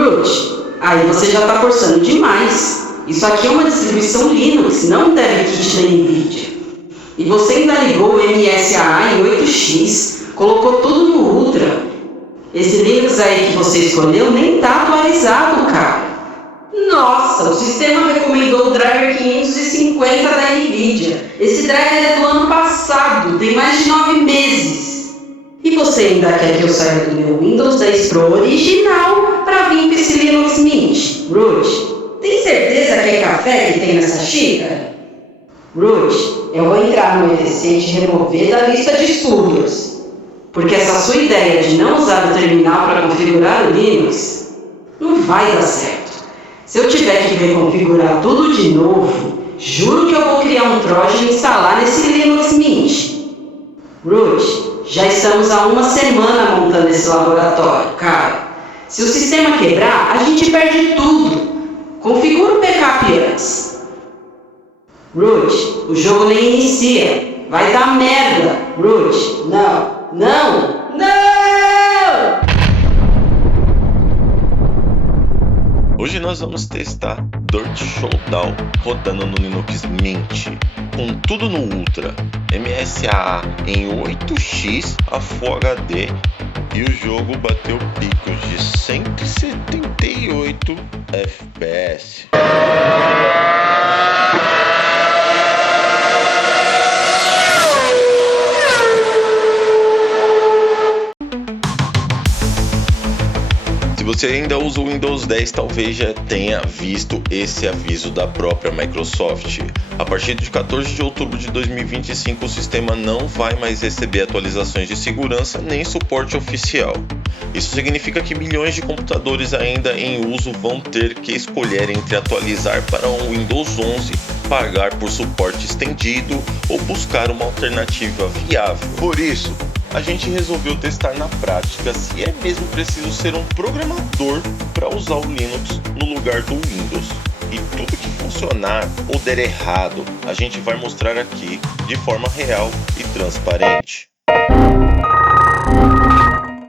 Root, aí você já está forçando demais. Isso aqui é uma distribuição Linux, não deve kit da NVIDIA. E você ainda ligou o MSAA em 8x, colocou tudo no Ultra. Esse Linux aí que você escolheu nem está atualizado, cara. Nossa, o sistema recomendou o driver 550 da NVIDIA. Esse driver é do ano passado, tem mais de 9 meses. E você ainda quer que eu saia do meu Windows 10 Pro original para vir com esse Linux Mint? Ruth, tem certeza que é café que tem nessa xícara? Ruth, eu vou entrar no ETC e te remover da lista de estudos. Porque essa sua ideia de não usar o terminal para configurar o Linux não vai dar certo. Se eu tiver que reconfigurar tudo de novo, juro que eu vou criar um Trojan e instalar nesse Linux Mint. Ruth, já estamos há uma semana montando esse laboratório, cara. Se o sistema quebrar, a gente perde tudo. Configura o backup antes. Ruth, o jogo nem inicia. Vai dar merda. Ruth, não, não, não! Hoje nós vamos testar Dirt Showdown rodando no Linux Mint, com tudo no Ultra, MSAA em 8x a Full HD, e o jogo bateu picos de 178 FPS. Se você ainda usa o Windows 10, talvez já tenha visto esse aviso da própria Microsoft. A partir de 14 de outubro de 2025, o sistema não vai mais receber atualizações de segurança nem suporte oficial. Isso significa que milhões de computadores ainda em uso vão ter que escolher entre atualizar para um Windows 11, pagar por suporte estendido ou buscar uma alternativa viável. Por isso, a gente resolveu testar na prática se é mesmo preciso ser um programador para usar o Linux no lugar do Windows. E tudo que funcionar ou der errado, a gente vai mostrar aqui de forma real e transparente.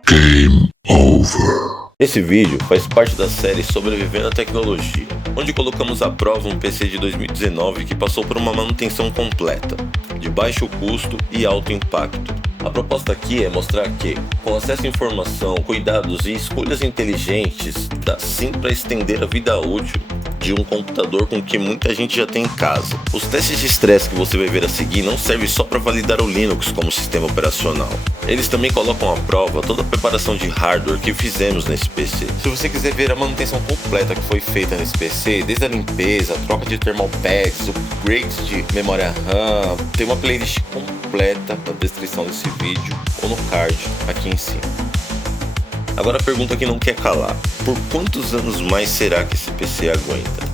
Game over. Esse vídeo faz parte da série Sobrevivendo à Tecnologia, onde colocamos à prova um PC de 2019 que passou por uma manutenção completa, de baixo custo e alto impacto. A proposta aqui é mostrar que, com acesso à informação, cuidados e escolhas inteligentes, dá sim para estender a vida útil de um computador com o que muita gente já tem em casa. Os testes de estresse que você vai ver a seguir não servem só para validar o Linux como sistema operacional. Eles também colocam à prova toda a preparação de hardware que fizemos nesse PC. Se você quiser ver a manutenção completa que foi feita nesse PC, desde a limpeza, a troca de thermal pads, upgrades de memória RAM, tem uma playlist completa na descrição desse vídeo ou no card aqui em cima. Agora a pergunta que não quer calar: por quantos anos mais será que esse PC aguenta?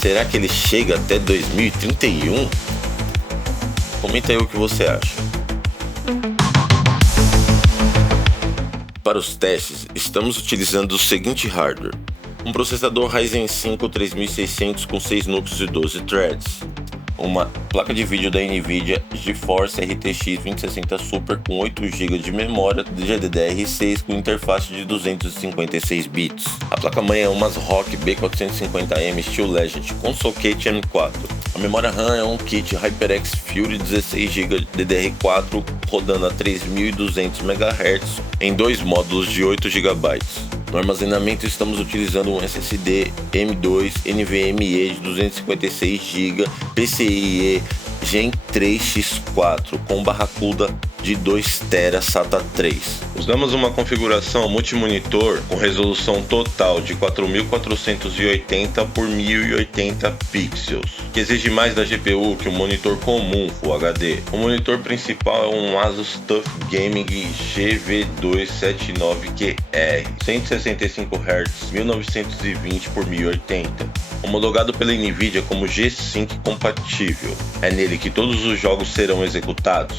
Será que ele chega até 2031? Comenta aí o que você acha. Para os testes, estamos utilizando o seguinte hardware: um processador Ryzen 5 3600 com 6 núcleos e 12 threads, uma placa de vídeo da NVIDIA GeForce RTX 2060 Super com 8 GB de memória GDDR6 com interface de 256 bits. A placa-mãe é uma ASRock B450M Steel Legend com socket M4. A memória RAM é um kit HyperX Fury 16 GB DDR4 rodando a 3200 MHz em dois módulos de 8 GB. No armazenamento estamos utilizando um SSD M2 NVMe de 256 GB PCIe Gen 3x4 com barracuda de 2 TB SATA 3. Usamos uma configuração multimonitor com resolução total de 4480 por 1080 pixels, que exige mais da GPU que um monitor comum Full HD. O monitor principal é um Asus TUF Gaming GV279QR, 165 Hz, 1920 por 1080, homologado pela NVIDIA como G-Sync compatível. É nele que todos os jogos serão executados.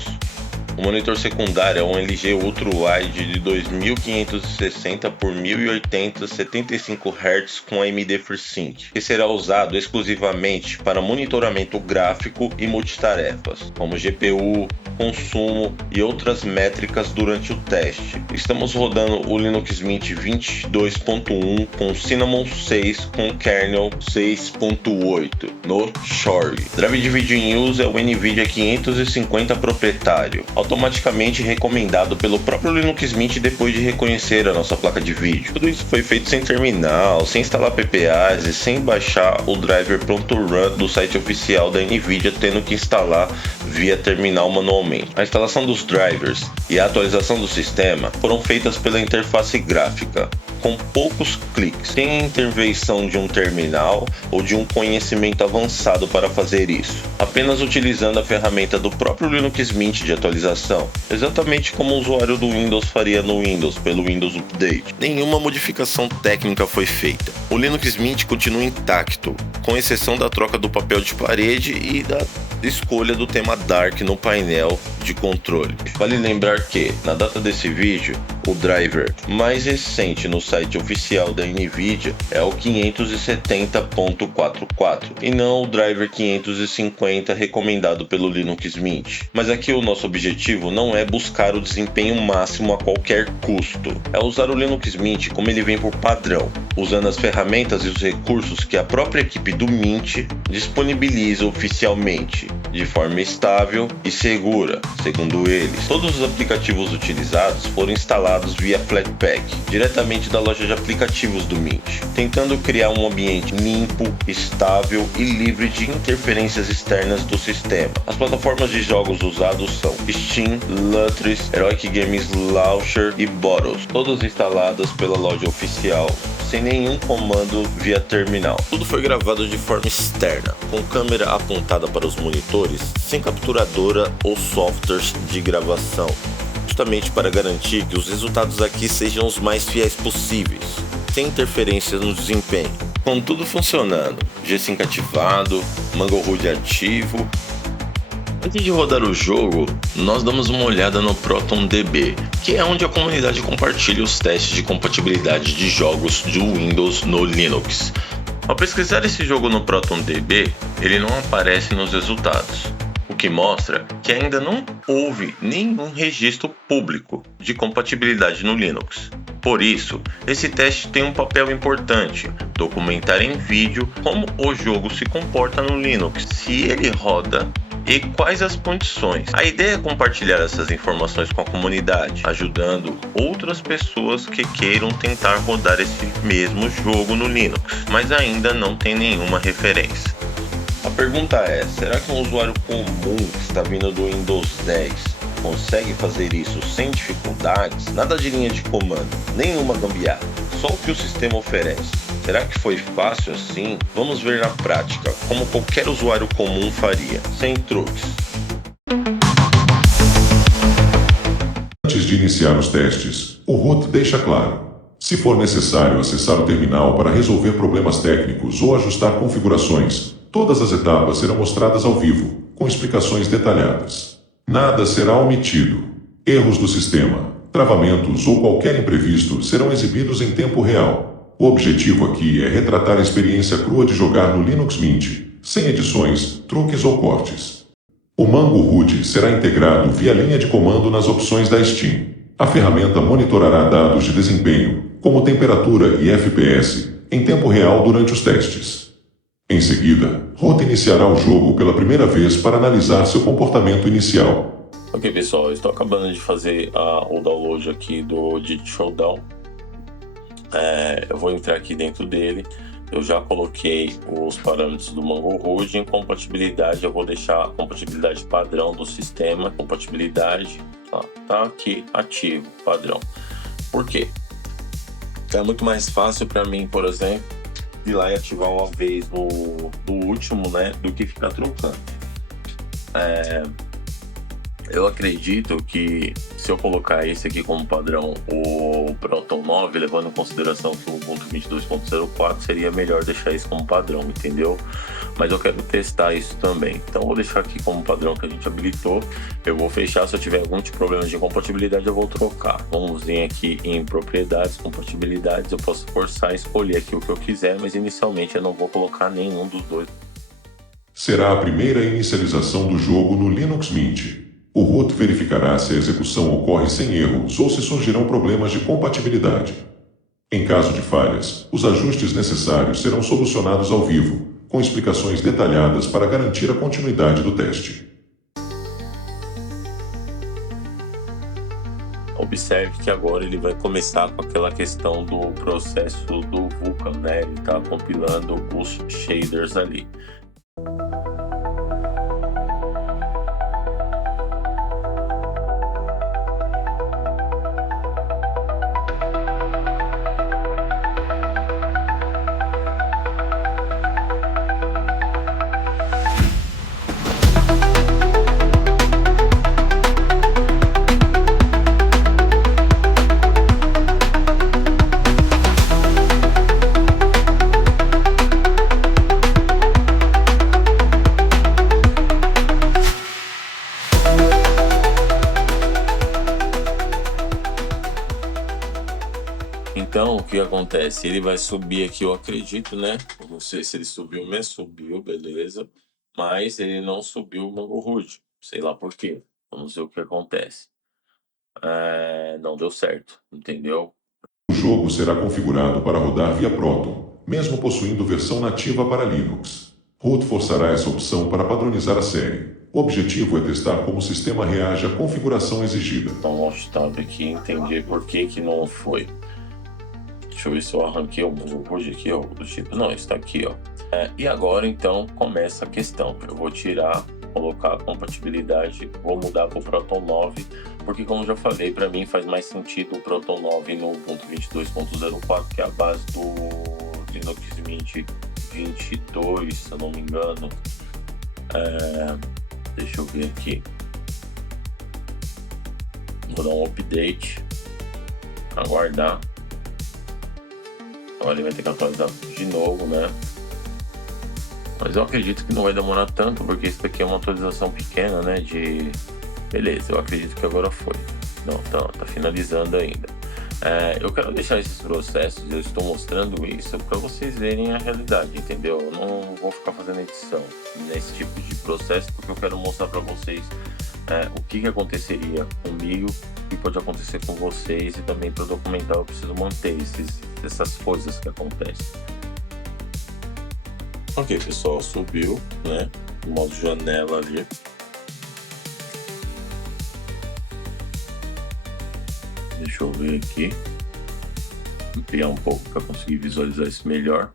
O monitor secundário é um LG Ultra Wide de 2560 por 1080 75 Hz com AMD FreeSync, que será usado exclusivamente para monitoramento gráfico e multitarefas, como GPU, consumo e outras métricas durante o teste. Estamos rodando o Linux Mint 22.1 com Cinnamon 6 com kernel 6.8 no Shore. Drive de vídeo em uso é o NVIDIA 550 proprietário, automaticamente recomendado pelo próprio Linux Mint depois de reconhecer a nossa placa de vídeo. Tudo isso foi feito sem terminal, sem instalar PPAs e sem baixar o driver pronto run do site oficial da NVIDIA, tendo que instalar via terminal manualmente. A instalação dos drivers e a atualização do sistema foram feitas pela interface gráfica, com poucos cliques, sem intervenção de um terminal ou de um conhecimento avançado para fazer isso, apenas utilizando a ferramenta do próprio Linux Mint de atualização, exatamente como o usuário do Windows faria no Windows pelo Windows Update. Nenhuma modificação técnica foi feita. O Linux Mint continua intacto, com exceção da troca do papel de parede e da escolha do tema Dark no painel de controle. Vale lembrar que, na data desse vídeo, o driver mais recente no site oficial da NVIDIA é o 570.44 e não o driver 550 recomendado pelo Linux Mint. Mas aqui o nosso objetivo não é buscar o desempenho máximo a qualquer custo, é usar o Linux Mint como ele vem por padrão, usando as ferramentas e os recursos que a própria equipe do Mint disponibiliza oficialmente, de forma estável e segura, segundo eles. Todos os aplicativos utilizados foram instalados via Flatpak, diretamente da loja de aplicativos do Mint, tentando criar um ambiente limpo, estável e livre de interferências externas do sistema. As plataformas de jogos usados são Steam, Lutris, Heroic Games Launcher e Boros, todas instaladas pela loja oficial, sem nenhum comando via terminal. Tudo foi gravado de forma externa, com câmera apontada para os monitores, sem capturadora ou softwares de gravação, justamente para garantir que os resultados aqui sejam os mais fiéis possíveis, sem interferências no desempenho. Com tudo funcionando, G-Sync ativado, Mango HUD ativo. Antes de rodar o jogo, nós damos uma olhada no ProtonDB, que é onde a comunidade compartilha os testes de compatibilidade de jogos de Windows no Linux. Ao pesquisar esse jogo no ProtonDB, ele não aparece nos resultados, o que mostra que ainda não houve nenhum registro público de compatibilidade no Linux. Por isso, esse teste tem um papel importante: documentar em vídeo como o jogo se comporta no Linux, se ele roda e quais as condições. A ideia é compartilhar essas informações com a comunidade, ajudando outras pessoas que queiram tentar rodar esse mesmo jogo no Linux, mas ainda não tem nenhuma referência. A pergunta é: será que um usuário comum que está vindo do Windows 10 consegue fazer isso sem dificuldades? Nada de linha de comando, nenhuma gambiarra, só o que o sistema oferece. Será que foi fácil assim? Vamos ver na prática, como qualquer usuário comum faria, sem truques. Antes de iniciar os testes, o root deixa claro: se for necessário acessar o terminal para resolver problemas técnicos ou ajustar configurações, todas as etapas serão mostradas ao vivo, com explicações detalhadas. Nada será omitido. Erros do sistema, travamentos ou qualquer imprevisto serão exibidos em tempo real. O objetivo aqui é retratar a experiência crua de jogar no Linux Mint, sem edições, truques ou cortes. O Mango HUD será integrado via linha de comando nas opções da Steam. A ferramenta monitorará dados de desempenho, como temperatura e FPS, em tempo real durante os testes. Em seguida, root iniciará o jogo pela primeira vez para analisar seu comportamento inicial. Ok, pessoal, estou acabando de fazer o download aqui do Digit Showdown. Eu vou entrar aqui dentro dele. Eu já coloquei os parâmetros do Mango HUD. Em compatibilidade, eu vou deixar a compatibilidade padrão do sistema. Compatibilidade, tá aqui ativo, padrão. Por quê? É muito mais fácil para mim, por exemplo, ir lá e ativar uma vez do último, né, do que ficar trocando. Eu acredito que se eu colocar esse aqui como padrão, o Proton 9, levando em consideração que o Ubuntu 22.04, seria melhor deixar isso como padrão, entendeu? Mas eu quero testar isso também. Então eu vou deixar aqui como padrão que a gente habilitou. Eu vou fechar, se eu tiver algum tipo de problema de compatibilidade eu vou trocar. Vamos vir aqui em propriedades, compatibilidades, eu posso forçar a escolher aqui o que eu quiser, mas inicialmente eu não vou colocar nenhum dos dois. Será a primeira inicialização do jogo no Linux Mint. O root verificará se a execução ocorre sem erros ou se surgirão problemas de compatibilidade. Em caso de falhas, os ajustes necessários serão solucionados ao vivo, com explicações detalhadas para garantir a continuidade do teste. Observe que agora ele vai começar com aquela questão do processo do Vulkan, né? Ele está compilando os shaders ali. Então, o que acontece? Ele vai subir aqui, eu acredito, né? Não sei se ele subiu, mas subiu, beleza. Mas ele não subiu o Mango Root. Sei lá por quê. Vamos ver o que acontece. Não deu certo, entendeu? O jogo será configurado para rodar via Proton, mesmo possuindo versão nativa para Linux. Root forçará essa opção para padronizar a série. O objetivo é testar como o sistema reage à configuração exigida. Então, Alt Tab aqui, entendi por que que não foi. Deixa eu ver se eu arranquei o Root aqui, ó, do tipo, não, está aqui, ó. E agora, então, começa a questão. Eu vou tirar, colocar a compatibilidade, vou mudar para o Proton 9, porque, como eu já falei, para mim faz mais sentido o Proton 9 no Ubuntu 22.04, que é a base do Linux Mint 22, se eu não me engano. Deixa eu ver aqui. Vou dar um update, aguardar. Agora ele vai ter que atualizar de novo, né? Mas eu acredito que não vai demorar tanto, porque isso daqui é uma atualização pequena, né? Beleza, eu acredito que agora foi. Não, tá finalizando ainda. Eu quero deixar esses processos, eu estou mostrando isso para vocês verem a realidade, entendeu? Eu não vou ficar fazendo edição nesse tipo de processo, porque eu quero mostrar para vocês o que aconteceria comigo, o que pode acontecer com vocês, e também para documentar eu preciso manter essas coisas que acontecem. Ok, pessoal, subiu, né? O modo janela ali. Deixa eu ver aqui. Ampliar um pouco para conseguir visualizar isso melhor.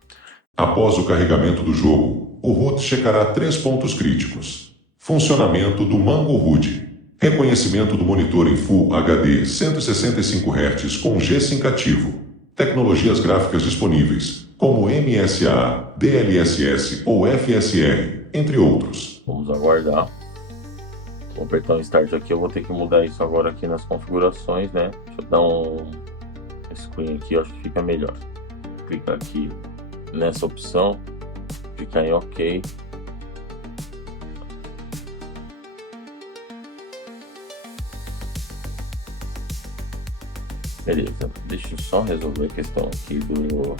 Após o carregamento do jogo, o root checará 3 pontos críticos. Funcionamento do Mango Root. Reconhecimento do monitor em Full HD 165 Hz com G-Sync ativo. Tecnologias gráficas disponíveis, como MSA, DLSS ou FSR, entre outros. Vamos aguardar. Vou apertar o Start aqui, eu vou ter que mudar isso agora aqui nas configurações, né? Deixa eu dar um screen aqui, eu acho que fica melhor. Clicar aqui nessa opção, clicar em OK. Beleza, deixa eu só resolver a questão aqui do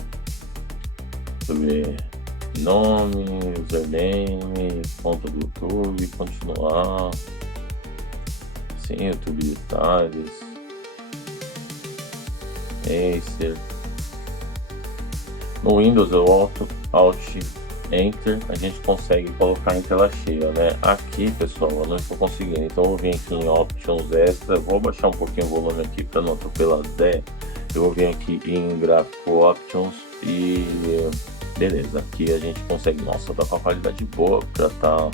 nome, username, conta do YouTube, continuar, sim, YouTube detalhes, Acer. No Windows eu Alt Enter, a gente consegue colocar em tela cheia, né? Aqui, pessoal, eu não estou conseguindo, então eu vou vir aqui em Options Extra, vou baixar um pouquinho o volume aqui para não atropelar as ideias. Eu vou vir aqui em Gráfico Options e beleza, aqui a gente consegue, nossa, tá com a qualidade boa, já tá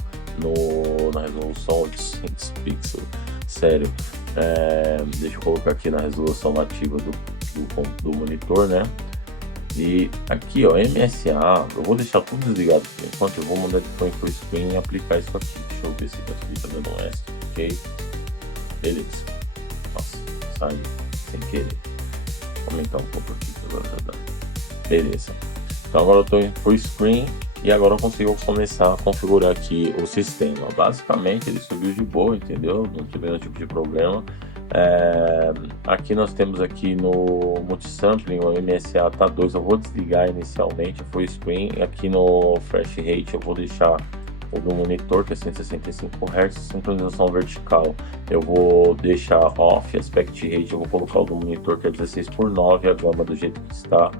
na resolução 800 pixels, sério. Deixa eu colocar aqui na resolução nativa do monitor, né? E aqui, ó, MSA, eu vou deixar tudo desligado por enquanto, eu vou mandar ele para o full screen e aplicar isso aqui. Deixa eu ver se tá dando extra, ok? Beleza. Nossa, saiu sem querer. Vou aumentar um pouco aqui, agora já dá. Beleza. Então agora eu estou em full screen e agora eu consigo começar a configurar aqui o sistema. Basicamente ele subiu de boa, entendeu? Não tive nenhum tipo de problema. Aqui nós temos aqui no multisampling o MSA tá 2, eu vou desligar inicialmente full screen. Aqui no refresh rate eu vou deixar o do monitor, que é 165 Hz, sincronização vertical eu vou deixar off, aspect rate eu vou colocar o do monitor, que é 16:9, a gama do jeito que está,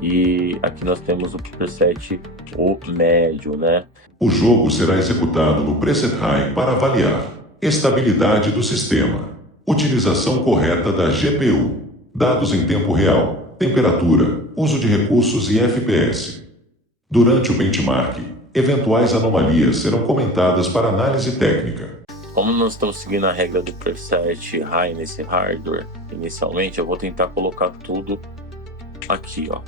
e aqui nós temos o preset, o médio, né? O jogo será executado no preset high para avaliar estabilidade do sistema, utilização correta da GPU, dados em tempo real, temperatura, uso de recursos e FPS. Durante o benchmark, eventuais anomalias serão comentadas para análise técnica. Como nós estamos seguindo a regra do preset high nesse hardware, inicialmente eu vou tentar colocar tudo aqui, ó,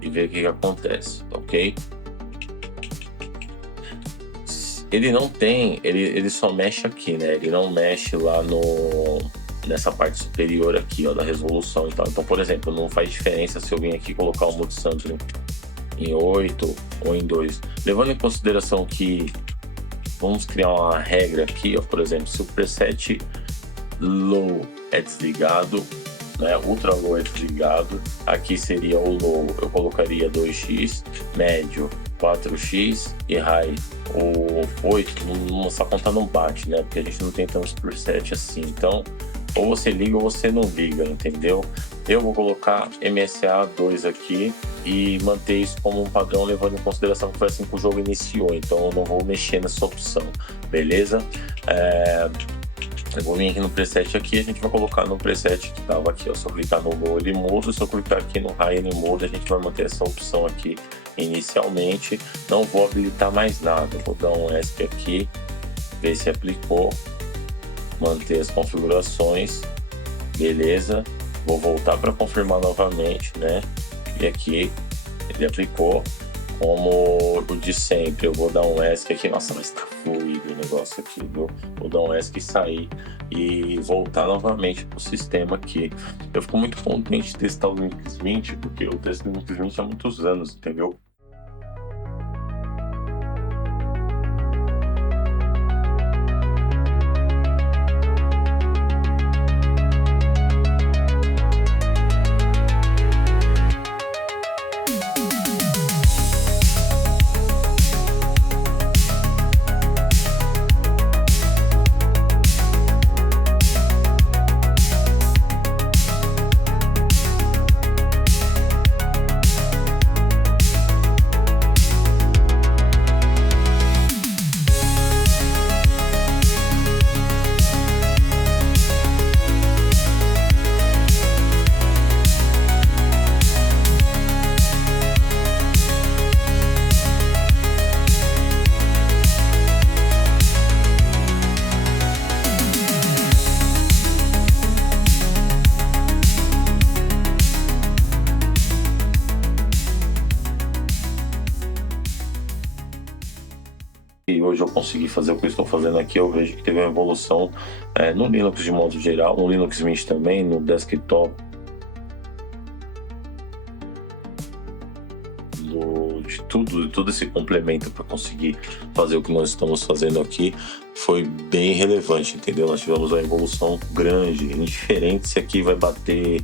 e ver o que acontece, ok? Ele não tem, ele só mexe aqui, né? Ele não mexe lá nessa parte superior aqui, ó, da resolução e tal. Então, por exemplo, não faz diferença se eu vim aqui colocar um multisampling em 8 ou em 2. Levando em consideração que vamos criar uma regra aqui, ó, por exemplo, se o preset low é desligado, né, ultra low é desligado, aqui seria o low, eu colocaria 2x, médio 4x e high o 8, essa conta não bate, né, porque a gente não tem tantos preset assim, então ou você liga ou você não liga, entendeu? Eu vou colocar MSA 2 aqui e manter isso como um padrão, levando em consideração que foi assim que o jogo iniciou, então eu não vou mexer nessa opção, beleza? Eu vou vir aqui no preset aqui, a gente vai colocar no preset que estava aqui, ó. Se eu clicar no low ele muda, se eu clicar aqui no high ele muda, a gente vai manter essa opção aqui inicialmente, não vou habilitar mais nada, vou dar um ESC aqui, ver se aplicou, manter as configurações, beleza, vou voltar para confirmar novamente, né, e aqui ele aplicou como o de sempre. Eu vou dar um ESC aqui, nossa, mas tá fluido o negócio aqui, viu? Vou dar um ESC e sair e voltar novamente pro sistema aqui. Eu fico muito contente de testar o Linux Mint, porque eu testo o Linux Mint há muitos anos, entendeu? E hoje eu consegui fazer o que eu estou fazendo aqui, eu vejo que teve uma evolução no Linux de modo geral, no Linux Mint também, no desktop, de tudo esse complemento para conseguir fazer o que nós estamos fazendo aqui foi bem relevante, entendeu? Nós tivemos uma evolução grande, indiferente se aqui vai bater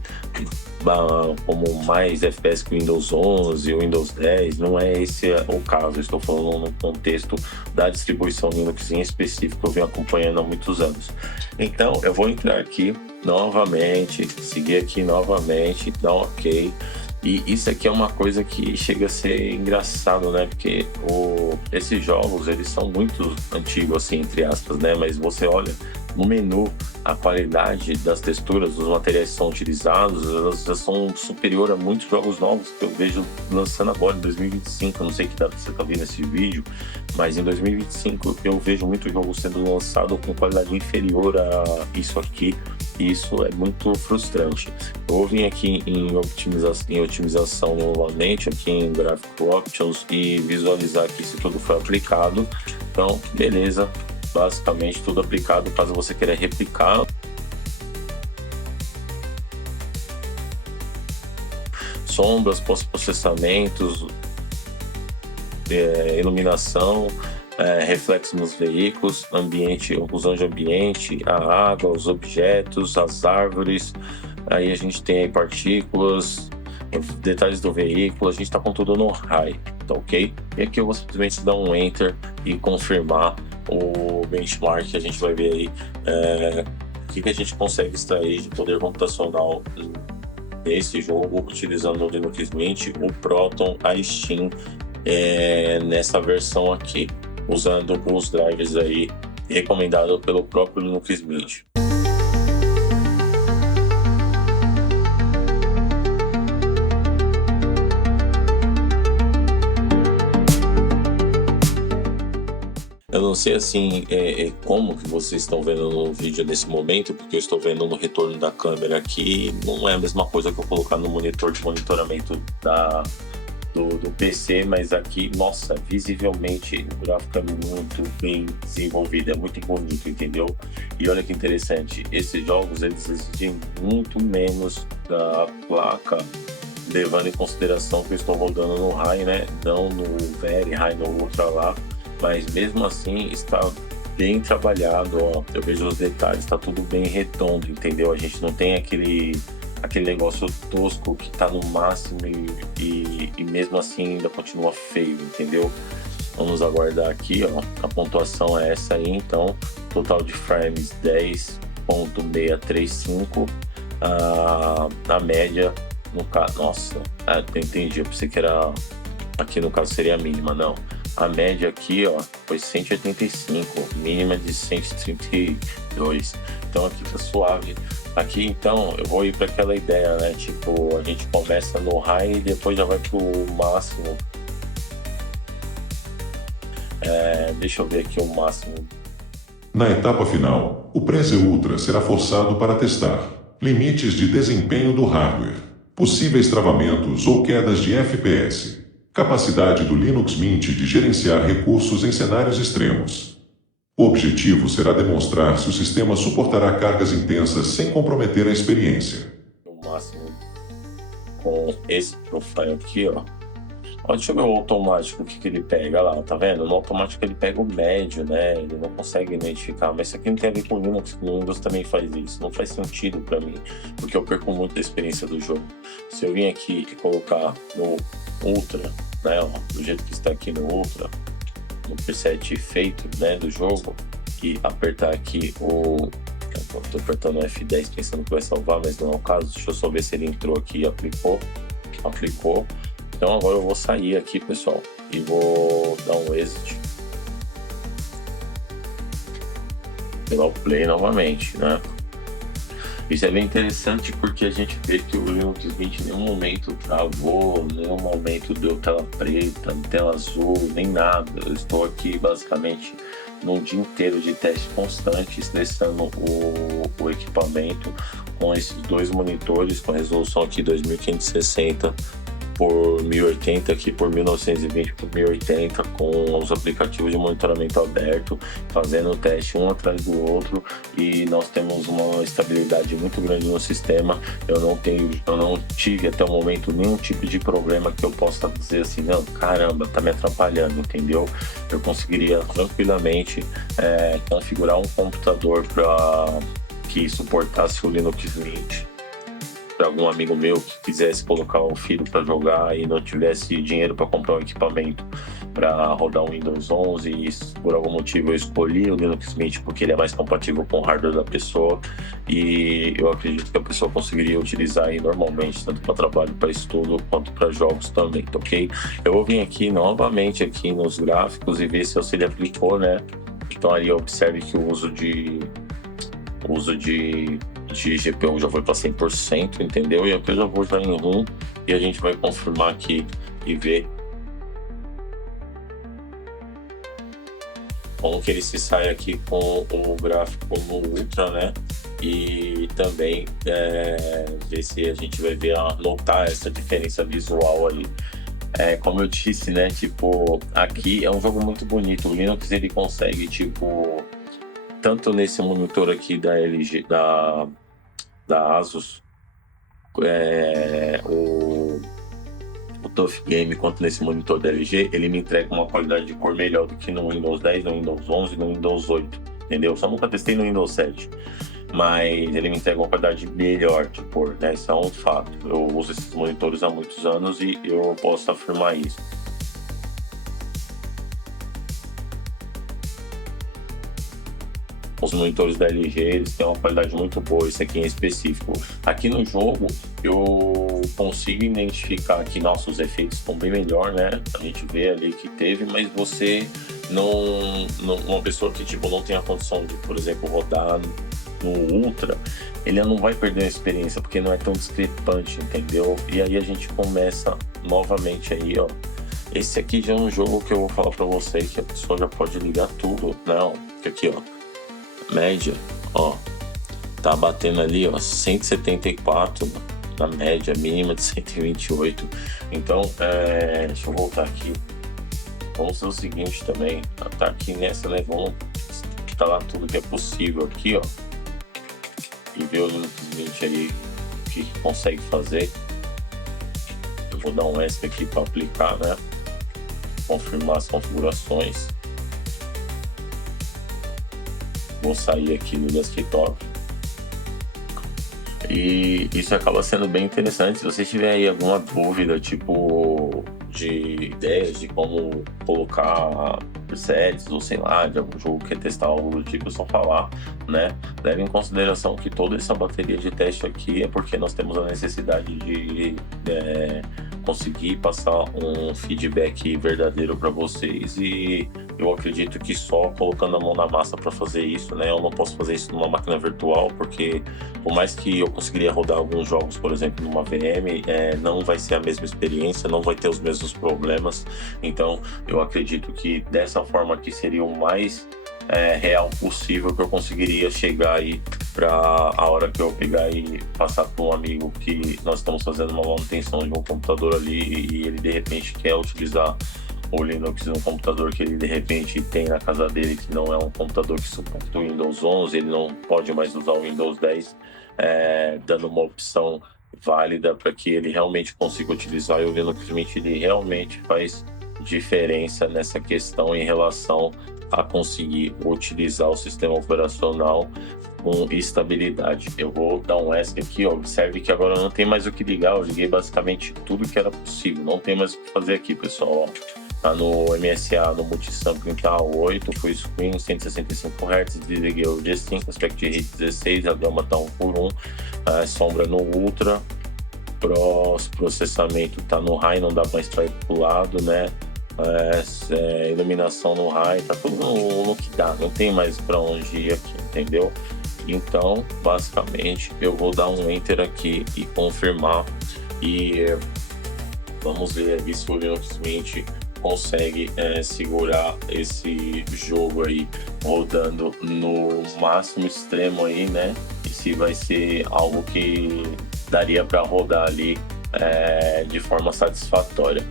como mais FPS que o Windows 11 ou Windows 10, não é esse o caso, eu estou falando no contexto da distribuição Linux em específico, eu venho acompanhando há muitos anos. Então eu vou entrar aqui novamente, seguir aqui novamente, dar um OK. E isso aqui é uma coisa que chega a ser engraçado, né? Porque esses jogos, eles são muito antigos, assim, entre aspas, né? Mas você olha no menu, a qualidade das texturas, dos materiais que são utilizados, elas já são superior a muitos jogos novos que eu vejo lançando agora em 2025. Eu não sei que data você está vendo esse vídeo, mas em 2025 eu vejo muito jogo sendo lançado com qualidade inferior a isso aqui. E isso é muito frustrante. Eu vou vir aqui em otimização novamente, aqui em Graphical Options, e visualizar aqui se tudo foi aplicado. Então, beleza. basicamente tudo aplicado caso você queira replicar. Sombras, pós-processamentos, iluminação, reflexo nos veículos, ambiente, oclusão de ambiente, a água, os objetos, as árvores. Aí a gente tem aí partículas, detalhes do veículo, a gente está com tudo no high, tá ok? E aqui eu vou simplesmente dar um enter e confirmar o benchmark que a gente vai ver aí, o que a gente consegue extrair de poder computacional nesse jogo, utilizando o Linux Mint, o Proton, a Steam, nessa versão aqui, usando os drivers aí recomendados pelo próprio Linux Mint. Eu não sei assim como que vocês estão vendo no vídeo nesse momento, porque eu estou vendo no retorno da câmera aqui, não é a mesma coisa que eu colocar no monitor de monitoramento do PC, mas aqui, nossa, visivelmente o gráfico é muito bem desenvolvido, é muito bonito, entendeu? E olha que interessante, esses jogos eles exigem muito menos da placa, levando em consideração que eu estou rodando no High, né? Não no Very High, no Ultra lá. Mas mesmo assim está bem trabalhado, ó. Eu vejo os detalhes, está tudo bem redondo, entendeu? A gente não tem aquele negócio tosco que está no máximo e mesmo assim ainda continua feio, entendeu? Vamos aguardar aqui, ó. A pontuação é essa aí, então total de frames 10.635, a média no caso, nossa, entendi, eu pensei que era aqui no caso seria a mínima, não. A média aqui, ó, foi 185, mínima de 132. Então aqui tá suave. Aqui então eu vou ir para aquela ideia, né? Tipo, a gente começa no high e depois já vai pro máximo. Deixa eu ver aqui o máximo. Na etapa final, o Preze Ultra será forçado para testar limites de desempenho do hardware, possíveis travamentos ou quedas de FPS. Capacidade do Linux Mint de gerenciar recursos em cenários extremos. O objetivo será demonstrar se o sistema suportará cargas intensas sem comprometer a experiência. No máximo com esse profile aqui, ó. Deixa eu ver o automático, o que ele pega lá, tá vendo? No automático ele pega o médio, né? Ele não consegue identificar, mas isso aqui não tem a ver com o Linux, o Windows também faz isso. Não faz sentido pra mim, porque eu perco muito a experiência do jogo. Se eu vim aqui e colocar no Ultra, né, ó, do jeito que está aqui no Ultra, no preset feito, né, do jogo, e apertar aqui eu tô apertando o F10 pensando que vai salvar, mas não é o caso. Deixa eu só ver se ele entrou aqui e aplicou. Então agora eu vou sair aqui, pessoal, e vou dar um exit, pegar o play novamente, né? Isso é bem interessante porque a gente vê que o Linux Mint em nenhum momento travou, em nenhum momento deu tela preta, tela azul, nem nada. Eu estou aqui basicamente num dia inteiro de teste constante, testando o equipamento com esses dois monitores com resolução aqui 2560 por 1080, aqui por 1920 por 1080, com os aplicativos de monitoramento aberto, fazendo o teste um atrás do outro, e nós temos uma estabilidade muito grande no sistema. Eu não tive até o momento nenhum tipo de problema que eu possa dizer assim, não, caramba, tá me atrapalhando, entendeu? Eu conseguiria tranquilamente configurar um computador para que suportasse o Linux Mint. Para algum amigo meu que quisesse colocar o filho para jogar e não tivesse dinheiro para comprar um equipamento para rodar o Windows 11 e por algum motivo eu escolhi o Linux Mint porque ele é mais compatível com o hardware da pessoa, e eu acredito que a pessoa conseguiria utilizar aí normalmente, tanto para trabalho, para estudo, quanto para jogos também, tá ok? Eu vou vir aqui novamente aqui nos gráficos e ver se ele aplicou, né? Então aí observe que o uso de GPU já foi para 100%, entendeu? E aqui eu já vou já em ROM e a gente vai confirmar aqui e ver como que ele se sai aqui com o gráfico no Ultra, né? E também ver se a gente vai notar essa diferença visual ali. Como eu disse, né? Tipo, aqui é um jogo muito bonito. O Linux ele consegue, tipo, tanto nesse monitor aqui da LG, da Asus, o Tough Game, quanto nesse monitor da LG, ele me entrega uma qualidade de cor melhor do que no Windows 10, no Windows 11 e no Windows 8, entendeu? Só nunca testei no Windows 7, mas ele me entrega uma qualidade melhor de cor, né? Isso é um fato. Eu uso esses monitores há muitos anos e eu posso afirmar isso. Os monitores da LG, eles têm uma qualidade muito boa, isso aqui em específico. Aqui no jogo, eu consigo identificar que nossos efeitos estão bem melhor, né? A gente vê ali que teve, mas você uma pessoa que tipo, não tem a condição de, por exemplo, rodar no Ultra, ele não vai perder a experiência, porque não é tão discrepante, entendeu? E aí a gente começa novamente aí, ó. Esse aqui já é um jogo que eu vou falar pra vocês que a pessoa já pode ligar tudo. Não, aqui, ó. Média, ó, tá batendo ali, ó, 174 na média, mínima de 128. Então, deixa eu voltar aqui. Vamos fazer o seguinte também, tá aqui nessa, né? Vamos instalar tudo que é possível aqui, ó, e ver o Linux aí o que consegue fazer. Eu vou dar um ESC aqui para aplicar, né? Confirmar as configurações. Vou sair aqui no desktop. E isso acaba sendo bem interessante. Se você tiver aí alguma dúvida, tipo, de ideias de como colocar presets, ou sei lá, de algum jogo que quer testar algo do tipo, é só falar, né? Leve em consideração que toda essa bateria de teste aqui é porque nós temos a necessidade de conseguir passar um feedback verdadeiro para vocês, e eu acredito que só colocando a mão na massa para fazer isso, né? Eu não posso fazer isso numa máquina virtual, porque por mais que eu conseguiria rodar alguns jogos, por exemplo, numa VM, não vai ser a mesma experiência, não vai ter os mesmos problemas. Então, eu acredito que dessa forma aqui seria o mais real possível que eu conseguiria chegar aí para a hora que eu pegar e passar para um amigo que nós estamos fazendo uma manutenção de um computador ali e ele de repente quer utilizar o Linux no computador que ele de repente tem na casa dele, que não é um computador que suporta o Windows 11, ele não pode mais usar o Windows 10, dando uma opção válida para que ele realmente consiga utilizar, e o Linux Mint ele realmente faz diferença nessa questão em relação a conseguir utilizar o sistema operacional com estabilidade. Eu vou dar um ESC aqui, ó. Observe que agora não tem mais o que ligar, eu liguei basicamente tudo que era possível, não tem mais o que fazer aqui, pessoal, ó. Tá no MSA, no multisampling tá 8, full screen, 165 Hz, desliguei o G5, aspect rate 16, a gama tá 1:1, sombra no Ultra, processamento tá no High, não dá mais para ir pro lado, né? Iluminação no High, tá tudo no que dá, não tem mais para onde ir aqui, entendeu? Então, basicamente, eu vou dar um Enter aqui e confirmar, e vamos ver aí se o Linux Mint consegue segurar esse jogo aí rodando no máximo extremo aí, né? E se vai ser algo que daria para rodar ali de forma satisfatória.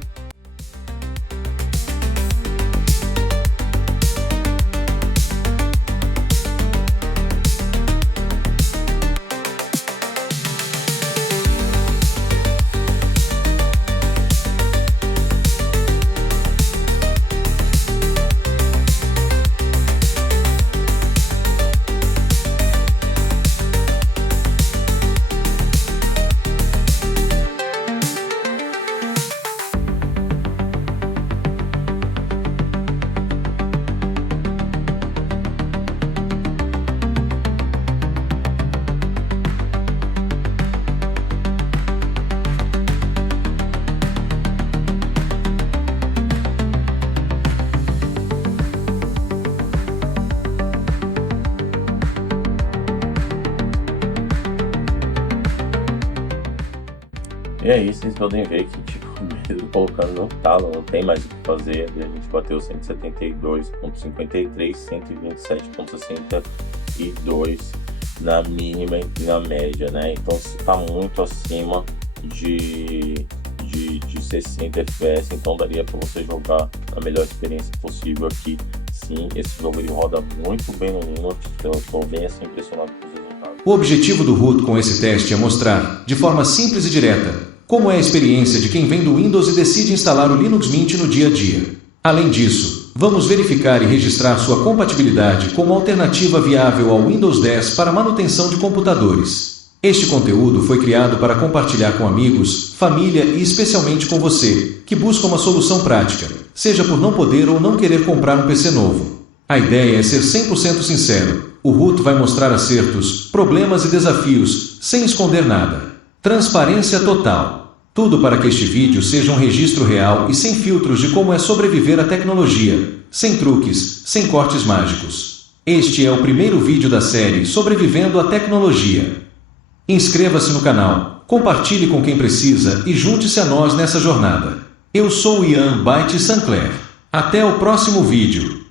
E aí vocês podem ver que, tipo, mesmo colocando no talo, não tem mais o que fazer. A gente bateu 172.53, 127.62 na mínima e na média, né? Então isso está muito acima de 60 FPS, então daria para você jogar a melhor experiência possível aqui sim, esse número roda muito bem no Linux, então eu estou bem assim impressionado com os resultados. O objetivo do root com esse teste é mostrar, de forma simples e direta, como é a experiência de quem vem do Windows e decide instalar o Linux Mint no dia a dia. Além disso, vamos verificar e registrar sua compatibilidade com uma alternativa viável ao Windows 10 para manutenção de computadores. Este conteúdo foi criado para compartilhar com amigos, família e especialmente com você, que busca uma solução prática, seja por não poder ou não querer comprar um PC novo. A ideia é ser 100% sincero. O root vai mostrar acertos, problemas e desafios, sem esconder nada. Transparência total. Tudo para que este vídeo seja um registro real e sem filtros de como é sobreviver à tecnologia, sem truques, sem cortes mágicos. Este é o primeiro vídeo da série Sobrevivendo à Tecnologia. Inscreva-se no canal, compartilhe com quem precisa e junte-se a nós nessa jornada. Eu sou Ian Byte Sinclair. Até o próximo vídeo.